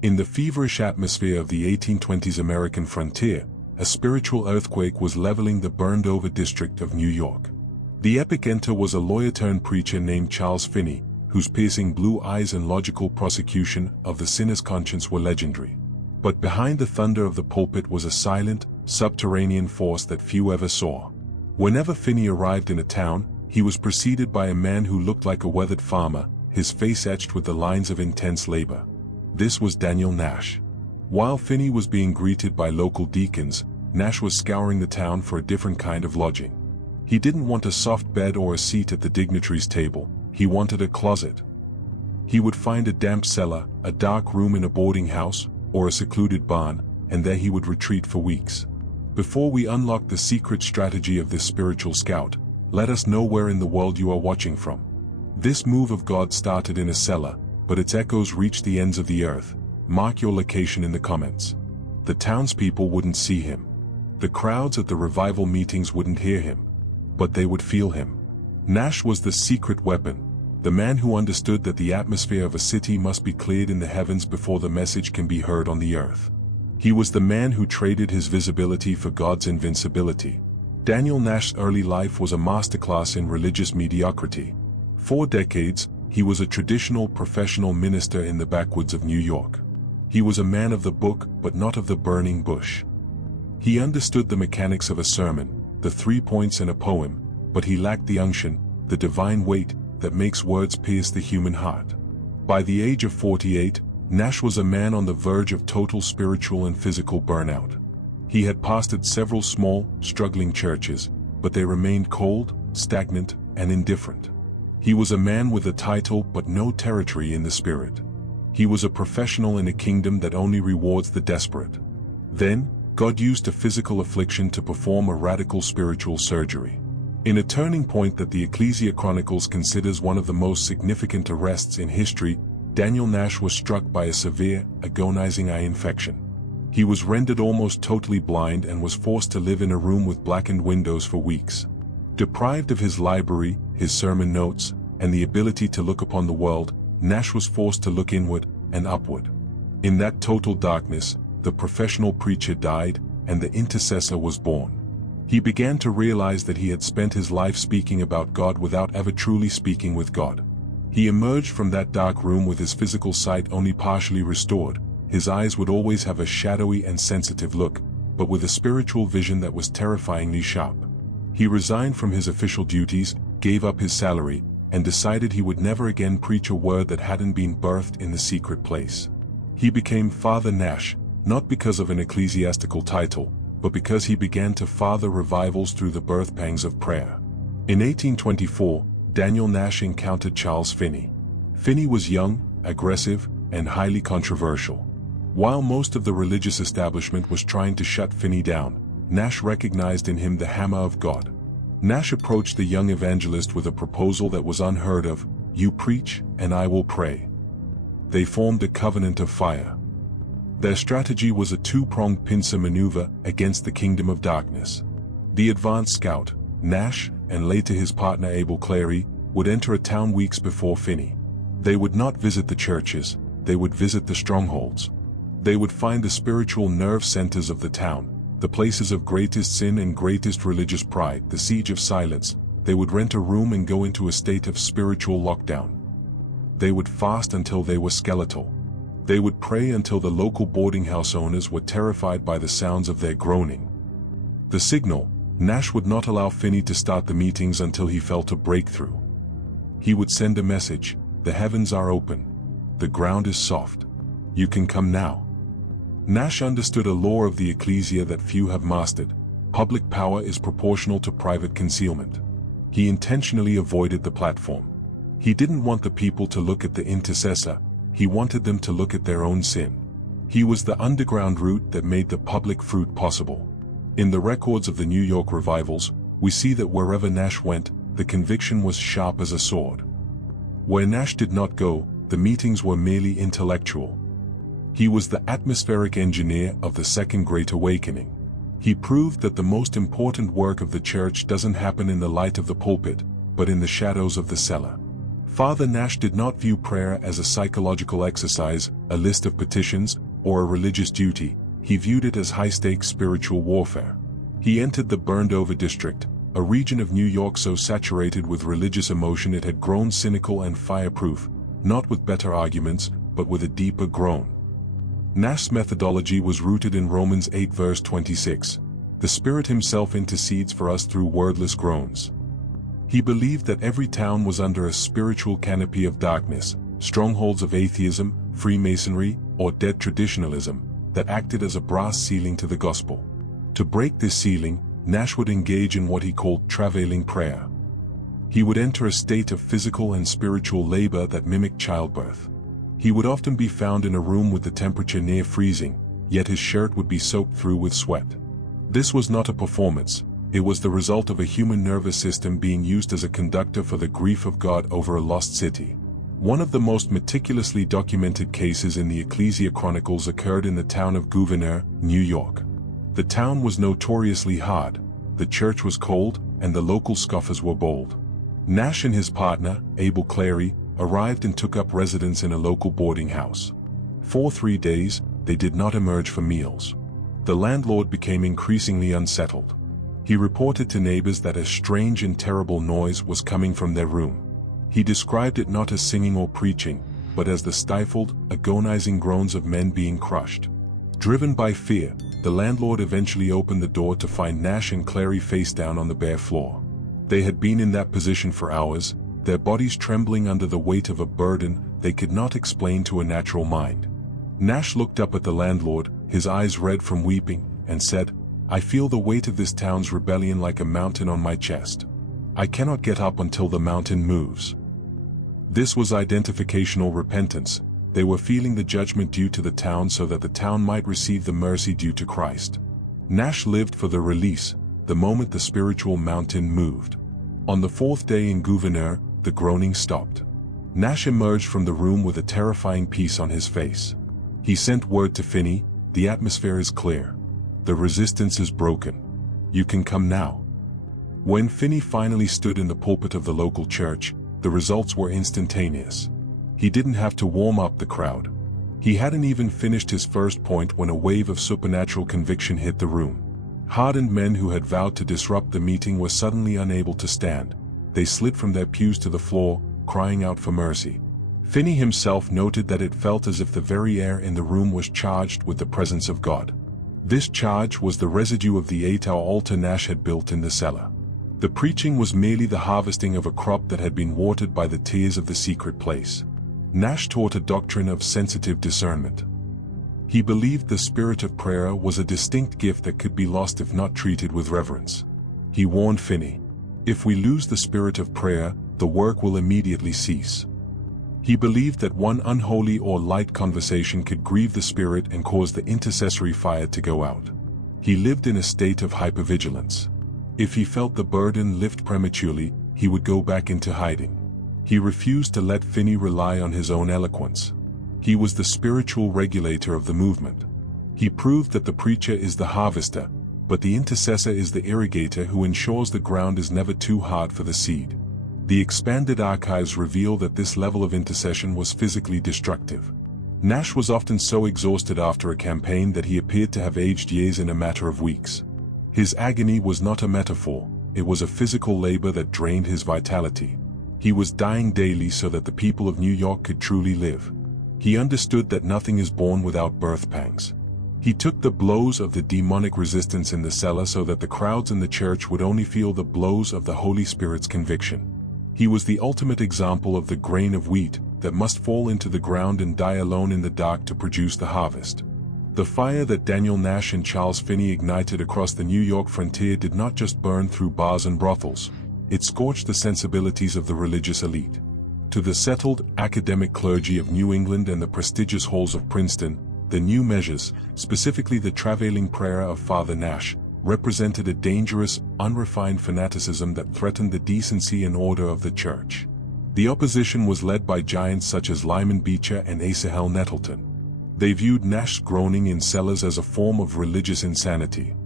In the feverish atmosphere of the 1820s American frontier, a spiritual earthquake was leveling the burned-over district of New York. The epicenter was a lawyer-turned-preacher named Charles Finney, whose piercing blue eyes and logical prosecution of the sinner's conscience were legendary. But behind the thunder of the pulpit was a silent, subterranean force that few ever saw. Whenever Finney arrived in a town, he was preceded by a man who looked like a weathered farmer, his face etched with the lines of intense labor. This was Daniel Nash. While Finney was being greeted by local deacons, Nash was scouring the town for a different kind of lodging. He didn't want a soft bed or a seat at the dignitary's table, he wanted a closet. He would find a damp cellar, a dark room in a boarding house, or a secluded barn, and there he would retreat for weeks. Before we unlock the secret strategy of this spiritual scout, let us know where in the world you are watching from. This move of God started in a cellar, but its echoes reached the ends of the earth. Mark your location in the comments. The townspeople wouldn't see him. The crowds at the revival meetings wouldn't hear him, but they would feel him. Nash was the secret weapon, the man who understood that the atmosphere of a city must be cleared in the heavens before the message can be heard on the earth. He was the man who traded his visibility for God's invincibility. Daniel Nash's early life was a masterclass in religious mediocrity. For decades, he was a traditional professional minister in the backwoods of New York. He was a man of the book but not of the burning bush. He understood the mechanics of a sermon, the 3 points in a poem, but he lacked the unction, the divine weight, that makes words pierce the human heart. By the age of 48, Nash was a man on the verge of total spiritual and physical burnout. He had pastored several small, struggling churches, but they remained cold, stagnant, and indifferent. He was a man with a title but no territory in the spirit. He was a professional in a kingdom that only rewards the desperate. Then, God used a physical affliction to perform a radical spiritual surgery. In a turning point that the Ecclesia Chronicles considers one of the most significant arrests in history, Daniel Nash was struck by a severe, agonizing eye infection. He was rendered almost totally blind and was forced to live in a room with blackened windows for weeks. Deprived of his library, his sermon notes, and the ability to look upon the world, Nash was forced to look inward and upward. In that total darkness, the professional preacher died, and the intercessor was born. He began to realize that he had spent his life speaking about God without ever truly speaking with God. He emerged from that dark room with his physical sight only partially restored. His eyes would always have a shadowy and sensitive look, but with a spiritual vision that was terrifyingly sharp. He resigned from his official duties, gave up his salary, and decided he would never again preach a word that hadn't been birthed in the secret place. He became Father Nash, not because of an ecclesiastical title, but because he began to father revivals through the birth pangs of prayer. In 1824, Daniel Nash encountered Charles Finney. Finney was young, aggressive, and highly controversial. While most of the religious establishment was trying to shut Finney down, Nash recognized in him the hammer of God. Nash approached the young evangelist with a proposal that was unheard of: "You preach, and I will pray." They formed a covenant of fire. Their strategy was a two-pronged pincer maneuver against the kingdom of darkness. The advanced scout, Nash, and later his partner Abel Clary, would enter a town weeks before Finney. They would not visit the churches, they would visit the strongholds. They would find the spiritual nerve centers of the town, the places of greatest sin and greatest religious pride, the siege of silence. They would rent a room and go into a state of spiritual lockdown. They would fast until they were skeletal. They would pray until the local boarding house owners were terrified by the sounds of their groaning. The signal: Nash would not allow Finney to start the meetings until he felt a breakthrough. He would send a message: "The heavens are open. The ground is soft. You can come now." Nash understood a law of the Ecclesia that few have mastered: public power is proportional to private concealment. He intentionally avoided the platform. He didn't want the people to look at the intercessor, he wanted them to look at their own sin. He was the underground root that made the public fruit possible. In the records of the New York revivals, we see that wherever Nash went, the conviction was sharp as a sword. Where Nash did not go, the meetings were merely intellectual. He was the atmospheric engineer of the Second Great Awakening. He proved that the most important work of the church doesn't happen in the light of the pulpit, but in the shadows of the cellar. Father Nash did not view prayer as a psychological exercise, a list of petitions, or a religious duty. He viewed it as high-stakes spiritual warfare. He entered the burned-over district, a region of New York so saturated with religious emotion it had grown cynical and fireproof, not with better arguments, but with a deeper groan. Nash's methodology was rooted in Romans 8 verse 26. The Spirit Himself intercedes for us through wordless groans. He believed that every town was under a spiritual canopy of darkness, strongholds of atheism, Freemasonry, or dead traditionalism, that acted as a brass ceiling to the gospel. To break this ceiling, Nash would engage in what he called travailing prayer. He would enter a state of physical and spiritual labor that mimicked childbirth. He would often be found in a room with the temperature near freezing, yet his shirt would be soaked through with sweat. This was not a performance, it was the result of a human nervous system being used as a conductor for the grief of God over a lost city. One of the most meticulously documented cases in the Ecclesia Chronicles occurred in the town of Gouverneur, New York. The town was notoriously hard, the church was cold, and the local scoffers were bold. Nash and his partner, Abel Clary, arrived and took up residence in a local boarding house. For 3 days, they did not emerge for meals. The landlord became increasingly unsettled. He reported to neighbors that a strange and terrible noise was coming from their room. He described it not as singing or preaching, but as the stifled, agonizing groans of men being crushed. Driven by fear, the landlord eventually opened the door to find Nash and Clary face down on the bare floor. They had been in that position for hours, their bodies trembling under the weight of a burden they could not explain to a natural mind. Nash looked up at the landlord, his eyes red from weeping, and said, "I feel the weight of this town's rebellion like a mountain on my chest. I cannot get up until the mountain moves." This was identificational repentance. They were feeling the judgment due to the town so that the town might receive the mercy due to Christ. Nash lived for the release, the moment the spiritual mountain moved. On the 4th day in Gouverneur, the groaning stopped. Nash emerged from the room with a terrifying peace on his face. He sent word to Finney, "The atmosphere is clear. The resistance is broken. You can come now." When Finney finally stood in the pulpit of the local church, the results were instantaneous. He didn't have to warm up the crowd. He hadn't even finished his first point when a wave of supernatural conviction hit the room. Hardened men who had vowed to disrupt the meeting were suddenly unable to stand. They slid from their pews to the floor, crying out for mercy. Finney himself noted that it felt as if the very air in the room was charged with the presence of God. This charge was the residue of the 8-hour altar Nash had built in the cellar. The preaching was merely the harvesting of a crop that had been watered by the tears of the secret place. Nash taught a doctrine of sensitive discernment. He believed the spirit of prayer was a distinct gift that could be lost if not treated with reverence. He warned Finney, "If we lose the spirit of prayer, the work will immediately cease." He believed that one unholy or light conversation could grieve the Spirit and cause the intercessory fire to go out. He lived in a state of hypervigilance. If he felt the burden lift prematurely, he would go back into hiding. He refused to let Finney rely on his own eloquence. He was the spiritual regulator of the movement. He proved that the preacher is the harvester, but the intercessor is the irrigator who ensures the ground is never too hard for the seed. The expanded archives reveal that this level of intercession was physically destructive. Nash was often so exhausted after a campaign that he appeared to have aged years in a matter of weeks. His agony was not a metaphor, it was a physical labor that drained his vitality. He was dying daily so that the people of New York could truly live. He understood that nothing is born without birth pangs. He took the blows of the demonic resistance in the cellar so that the crowds in the church would only feel the blows of the Holy Spirit's conviction. He was the ultimate example of the grain of wheat that must fall into the ground and die alone in the dark to produce the harvest. The fire that Daniel Nash and Charles Finney ignited across the New York frontier did not just burn through bars and brothels, it scorched the sensibilities of the religious elite. To the settled, academic clergy of New England and the prestigious halls of Princeton, the new measures, specifically the travailing prayer of Father Nash, represented a dangerous, unrefined fanaticism that threatened the decency and order of the church. The opposition was led by giants such as Lyman Beecher and Asahel Nettleton. They viewed Nash's groaning in cellars as a form of religious insanity.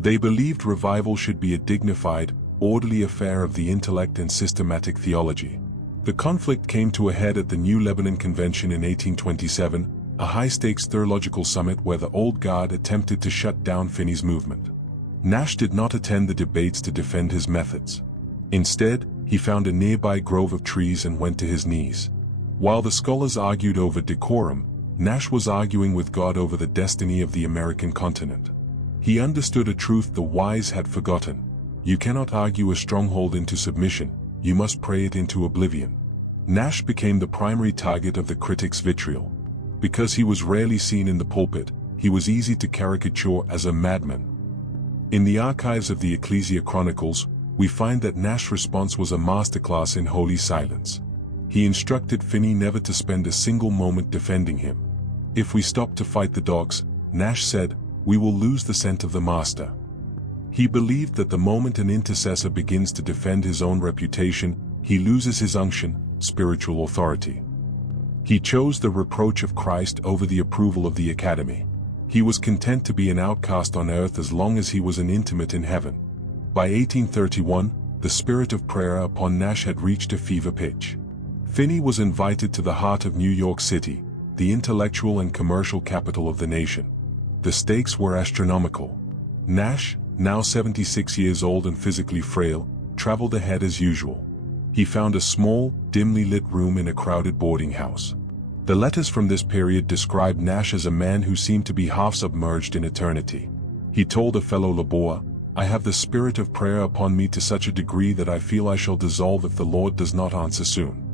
They believed revival should be a dignified, orderly affair of the intellect and systematic theology. The conflict came to a head at the New Lebanon Convention in 1827, a high-stakes theological summit where the Old Guard attempted to shut down Finney's movement. Nash did not attend the debates to defend his methods. Instead, he found a nearby grove of trees and went to his knees. While the scholars argued over decorum, Nash was arguing with God over the destiny of the American continent. He understood a truth the wise had forgotten. You cannot argue a stronghold into submission, you must pray it into oblivion. Nash became the primary target of the critics' vitriol. Because he was rarely seen in the pulpit, he was easy to caricature as a madman. In the archives of the Ecclesia Chronicles, we find that Nash's response was a masterclass in holy silence. He instructed Finney never to spend a single moment defending him. If we stop to fight the dogs, Nash said, we will lose the scent of the master. He believed that the moment an intercessor begins to defend his own reputation, he loses his unction, spiritual authority. He chose the reproach of Christ over the approval of the academy. He was content to be an outcast on earth as long as he was an intimate in heaven. By 1831, the spirit of prayer upon Nash had reached a fever pitch. Finney was invited to the heart of New York City, the intellectual and commercial capital of the nation. The stakes were astronomical. Nash, now 76 years old and physically frail, traveled ahead as usual. He found a small, dimly lit room in a crowded boarding house. The letters from this period describe Nash as a man who seemed to be half submerged in eternity. He told a fellow laborer, I have the spirit of prayer upon me to such a degree that I feel I shall dissolve if the Lord does not answer soon.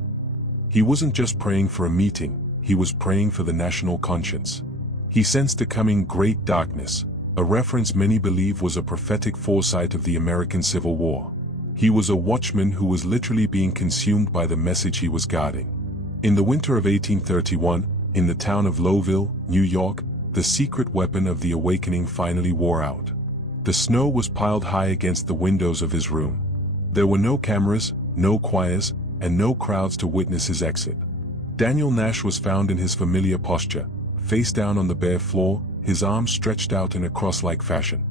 He wasn't just praying for a meeting, he was praying for the national conscience. He sensed a coming great darkness, a reference many believe was a prophetic foresight of the American Civil War. He was a watchman who was literally being consumed by the message he was guarding. In the winter of 1831, in the town of Lowville, New York, the secret weapon of the awakening finally wore out. The snow was piled high against the windows of his room. There were no cameras, no choirs, and no crowds to witness his exit. Daniel Nash was found in his familiar posture, face down on the bare floor, his arms stretched out in a cross-like fashion.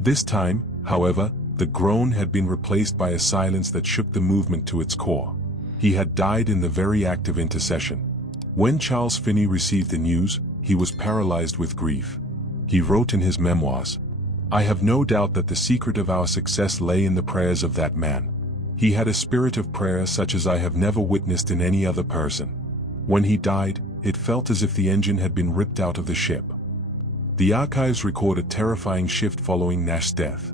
This time, however, the groan had been replaced by a silence that shook the movement to its core. He had died in the very act of intercession. When Charles Finney received the news, he was paralyzed with grief. He wrote in his memoirs, I have no doubt that the secret of our success lay in the prayers of that man. He had a spirit of prayer such as I have never witnessed in any other person. When he died, it felt as if the engine had been ripped out of the ship. The archives record a terrifying shift following Nash's death.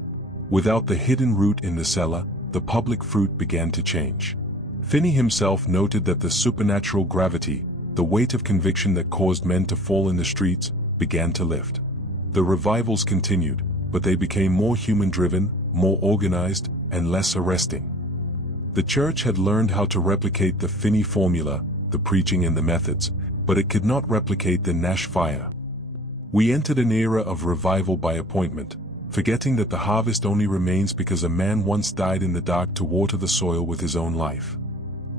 Without the hidden root in the cellar, the public fruit began to change. Finney himself noted that the supernatural gravity, the weight of conviction that caused men to fall in the streets, began to lift. The revivals continued, but they became more human-driven, more organized, and less arresting. The church had learned how to replicate the Finney formula, the preaching and the methods, but it could not replicate the Nash fire. We entered an era of revival by appointment, forgetting that the harvest only remains because a man once died in the dark to water the soil with his own life.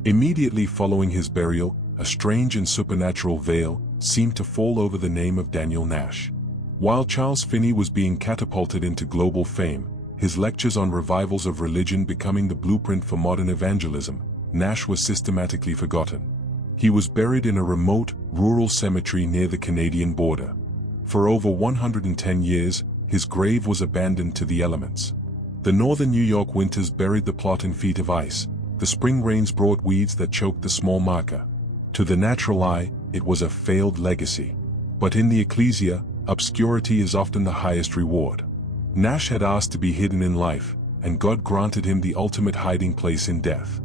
Immediately following his burial, a strange and supernatural veil seemed to fall over the name of Daniel Nash. While Charles Finney was being catapulted into global fame, his lectures on revivals of religion becoming the blueprint for modern evangelism, Nash was systematically forgotten. He was buried in a remote, rural cemetery near the Canadian border. For over 110 years, his grave was abandoned to the elements. The northern New York winters buried the plot in feet of ice. The spring rains brought weeds that choked the small marker. To the natural eye, it was a failed legacy. But in the Ecclesia, obscurity is often the highest reward. Nash had asked to be hidden in life, and God granted him the ultimate hiding place in death.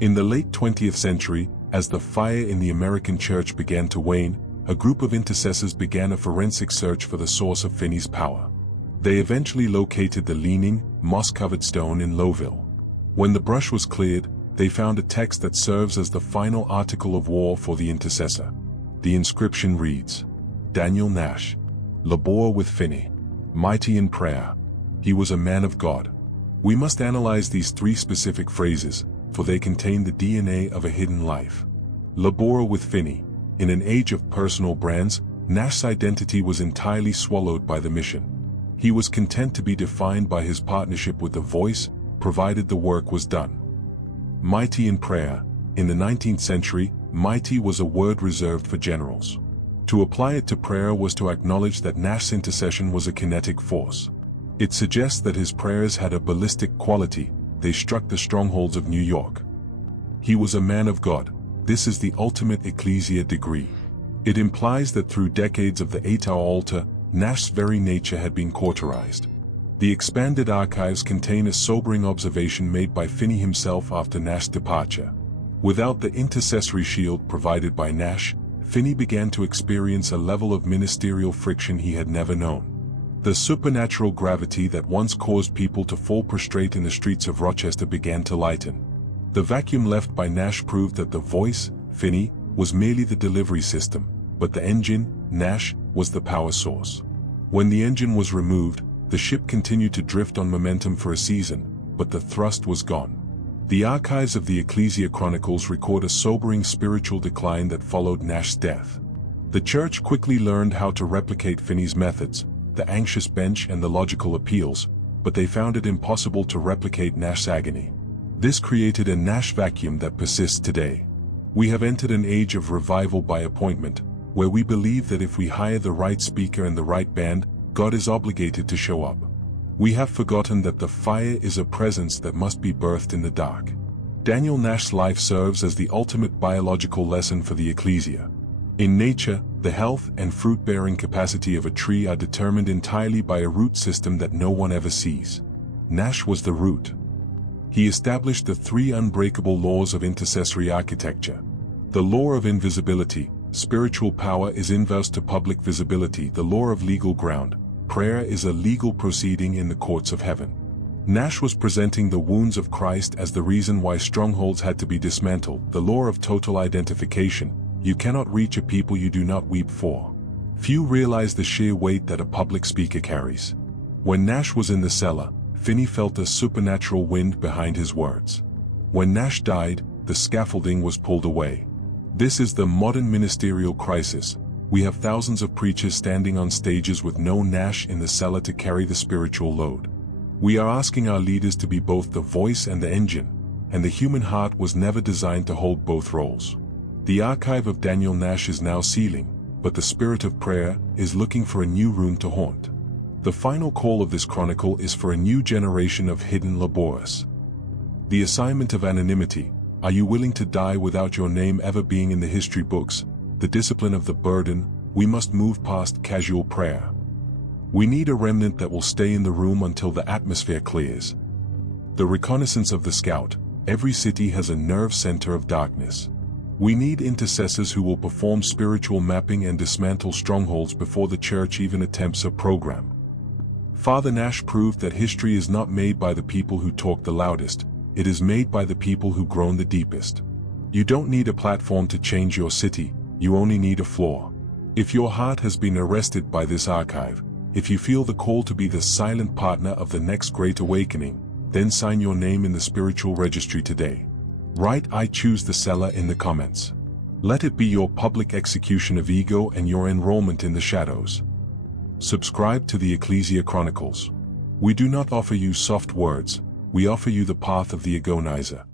In the late 20th century, as the fire in the American church began to wane, a group of intercessors began a forensic search for the source of Finney's power. They eventually located the leaning, moss-covered stone in Lowville. When the brush was cleared, they found a text that serves as the final article of war for the intercessor. The inscription reads, Daniel Nash, laborer with Finney, mighty in prayer. He was a man of God. We must analyze these three specific phrases, for they contain the DNA of a hidden life. Laborer with Finney. In an age of personal brands, Nash's identity was entirely swallowed by the mission. He was content to be defined by his partnership with the voice, provided the work was done. Mighty in prayer. In the 19th century, mighty was a word reserved for generals. To apply it to prayer was to acknowledge that Nash's intercession was a kinetic force. It suggests that his prayers had a ballistic quality. They struck the strongholds of New York. He was a man of God. This is the ultimate Ecclesia degree. It implies that through decades of the 8-hour altar, Nash's very nature had been cauterized. The expanded archives contain a sobering observation made by Finney himself after Nash's departure. Without the intercessory shield provided by Nash, Finney began to experience a level of ministerial friction he had never known. The supernatural gravity that once caused people to fall prostrate in the streets of Rochester began to lighten. The vacuum left by Nash proved that the voice, Finney, was merely the delivery system, but the engine, Nash, was the power source. When the engine was removed, the ship continued to drift on momentum for a season, but the thrust was gone. The archives of the Ecclesia Chronicles record a sobering spiritual decline that followed Nash's death. The church quickly learned how to replicate Finney's methods, the anxious bench and the logical appeals, but they found it impossible to replicate Nash's agony. This created a Nash vacuum that persists today. We have entered an age of revival by appointment, where we believe that if we hire the right speaker and the right band, God is obligated to show up. We have forgotten that the fire is a presence that must be birthed in the dark. Daniel Nash's life serves as the ultimate biological lesson for the Ecclesia. In nature, the health and fruit-bearing capacity of a tree are determined entirely by a root system that no one ever sees. Nash was the root. He established the 3 unbreakable laws of intercessory architecture. The law of invisibility, spiritual power is inverse to public visibility. The law of legal ground, prayer is a legal proceeding in the courts of heaven. Nash was presenting the wounds of Christ as the reason why strongholds had to be dismantled. The law of total identification, you cannot reach a people you do not weep for. Few realize the sheer weight that a public speaker carries. When Nash was in the cellar, Finney felt a supernatural wind behind his words. When Nash died, the scaffolding was pulled away. This is the modern ministerial crisis. We have thousands of preachers standing on stages with no Nash in the cellar to carry the spiritual load. We are asking our leaders to be both the voice and the engine, and the human heart was never designed to hold both roles. The archive of Daniel Nash is now sealing, but the spirit of prayer is looking for a new room to haunt. The final call of this chronicle is for a new generation of hidden laborers. The assignment of anonymity. Are you willing to die without your name ever being in the history books? The discipline of the burden. We must move past casual prayer. We need a remnant that will stay in the room until the atmosphere clears. The reconnaissance of the scout. Every city has a nerve center of darkness. We need intercessors who will perform spiritual mapping and dismantle strongholds before the church even attempts a program. Father Nash proved that history is not made by the people who talk the loudest, it is made by the people who groan the deepest. You don't need a platform to change your city, you only need a floor. If your heart has been arrested by this archive, if you feel the call to be the silent partner of the next great awakening, then sign your name in the spiritual registry today. Write "I choose the cellar" in the comments. Let it be your public execution of ego and your enrollment in the shadows. Subscribe to the Ecclesia Chronicles. We do not offer you soft words, we offer you the path of the agonizer.